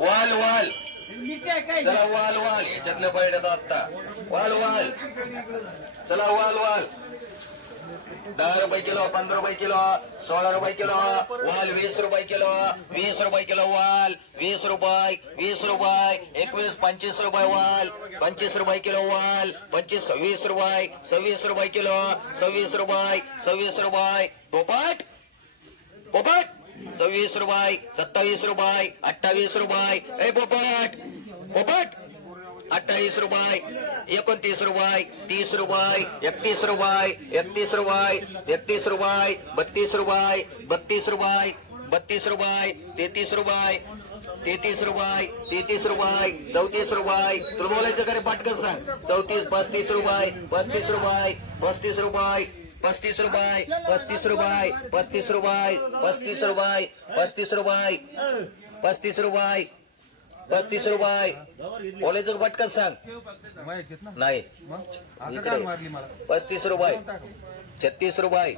वाल वाल. चला वाल वाल. याच्यातल्या बैठ्यात आत्ता वाल वाल. चला वाल वाल. दहा रुपये किलो पंधरा रुपये किलो सोळा रुपये किलो वाल वीस रुपये किलो वीस रुपये किलो वाल वीस रुपये वीस रुपये एकवीस पंचवीस रुपये वाल पंचवीस रुपये किलो वाल पंचवीस सव्वीस रुपये सव्वीस रुपये किलो सव्वीस रुपये सव्वीस रुपये. पोपट? पोपट? सव्वीस रुपये सत्तावीस रुपये अठ्ठावीस रुपये. ए पोपट पोपट. अठ्ठावीस रुपये एकोणतीस रुपये तीस रुपये एकतीस रुपये एकतीस रुपये एकतीस रुपये बत्तीस रुपये बत्तीस रुपये बत्तीस रुपये तेहतीस रुपये तेहतीस रुपये तेहतीस रुपये चौतीस रुपये. तुला बोलायचं का सांग? चौतीस पस्तीस रुपये पस्तीस रुपये पस्तीस रुपये पस्तीस रुपये पस्तीस रुपये पस्तीस रुपये पस्तीस रुपये पस्तीस रुपये पस्तीस रुपये पस्तीस रुपये. बोलायचं का पटकन सांग? नाही. पस्तीस रुपये. छत्तीस रुपये.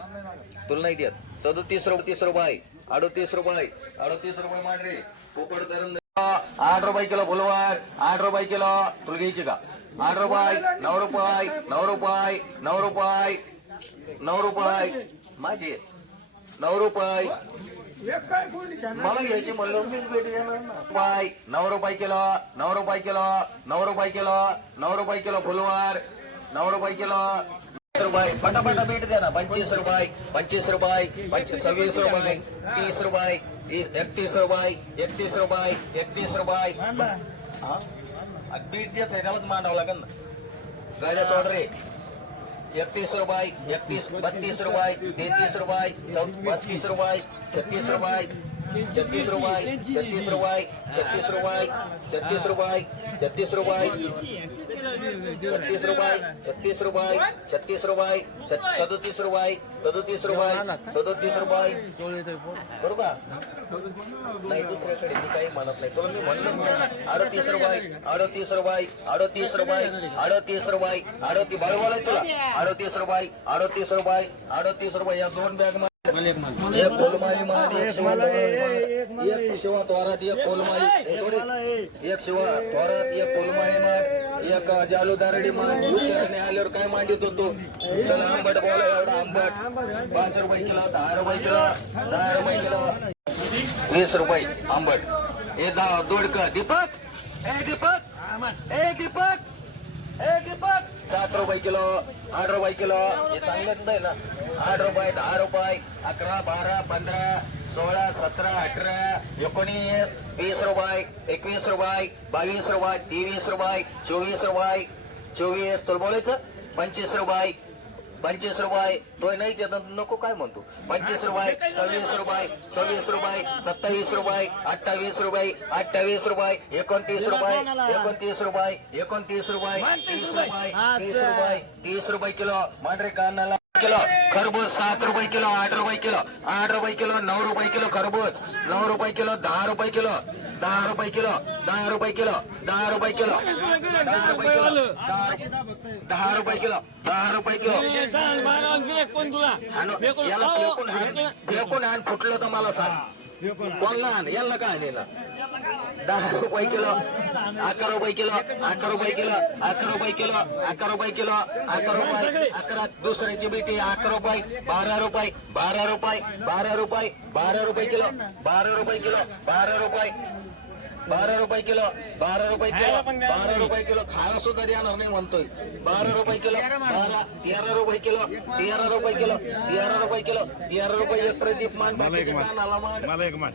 तुला नाही देत. सदोतीस रुपये तीस रुपये. अडोतीस रुपये. अडोतीस रुपये मांडरे पोपट धरून आठ रुपये किलो फुलवार. आठ रुपये किलो. तुला घ्यायची का? आठ रुपये नऊ रुपये नऊ रुपये नऊ रुपये. नऊ रुपये. माझे. नऊ रुपये. मला घ्यायची म्हणलं मीच भेट रुपये. नऊ रुपये किलो. नऊ रुपये किलो. नऊ रुपये किलो. नऊ रुपये किलो फुलवार. नऊ रुपये किलो. रुपये. पटापटा भेट द्या ना. पंचवीस रुपये. पंचवीस रुपये. पंचवीस सव्वीस रुपये. तीस रुपये. तीस- एकतीस रुपये. एकतीस रुपये. एकतीस रुपये. बीट आहे. त्यालाच मांडावं लागेल ना. गाड्या सोड रे. एकतीस रुपये एकतीस बत्तीस रुपये तेहतीस रुपये चौ पस्तीस रुपये छत्तीस रुपये. छत्तीस रुपये छत्तीस रुपये छत्तीस रुपये छत्तीस रुपये छत्तीस रुपये छत्तीस रुपये छत्तीस रुपये छत्तीस रुपये छ- सदोतीस रुपये सदोतीस रुपये सदोतीस रुपये बरोबर? का नाही दुसऱ्याकडे मी काही म्हणत नाही. तुला मी म्हणलंच नाही. अडतीस रुपये अडतीस रुपये अडतीस रुपये अडतीस रुपये अडतीस बळबळ आहे तुला. अडतीस रुपये अडतीस रुपये अडतीस रुपये या दोन बॅग एक कोलमाई मान एक शिवा त्वरात एक शिवा कोलमाई एक शिवा त्वरात एक कोलमाई मान एक जालू दारडी मान उशिराने आल्यावर काय मांडित होतो चला आंबट बोला एवढा आंबट पाच रुपये किलो दहा रुपये किलो दहा रुपये किलो वीस रुपये आंबट हे दहा दोडक दीपक ए दीपक ए दीपक ए दीपक सात रुपये किलो आठ रुपये किलो हे चांगलेच नाही ना आठ रुपये दहा रुपये अकरा बारा पंधरा सोळा सतरा अठरा एकोणीस वीस रुपये एकवीस रुपये बावीस रुपये तेवीस रुपये चोवीस रुपये चोवीस तुला बोलायचं? पंचवीस रुपये पंचवीस रुपये. तो नाही नको काय म्हणतो? पंचवीस रुपये सव्वीस रुपये सव्वीस रुपये सत्तावीस रुपये अठ्ठावीस रुपये अठ्ठावीस रुपये एकोणतीस रुपये एकोणतीस रुपये एकोणतीस रुपये तीस रुपये तीस रुपये तीस रुपये किलो. मांढरे कानाला किलो खरबूज सात रुपये किलो आठ रुपये किलो आठ रुपये किलो नऊ रुपये किलो खरबूज नऊ रुपये किलो दहा रुपये किलो दहा रुपये किलो दहा रुपये किलो दहा रुपये किलो दहा रुपये किलो दहा रुपये किलो दहा रुपये किलो याला फेकून हाण फेकून हाण फुटलं तर मला सांग कोणला लहान याला काय आणला दहा रुपये किलो अकरा रुपये किलो अकरा रुपये किलो अकरा रुपये किलो अकरा रुपये किलो अकरा रुपये अकरा दुसऱ्याची बेटी अकरा रुपये बारा रुपये बारा रुपये बारा रुपये बारा रुपये किलो बारा रुपये किलो बारा रुपये. बारा रुपये किलो बारा रुपये किलो बारा रुपये किलो. खायला सुद्धा देणार नाही म्हणतोय. बारा रुपये किलो बारा तेरा रुपये किलो तेरा रुपये किलो तेरा रुपये किलो तेरा रुपये एक प्रदीप मान बाकीचे कानाला मान मला एक मान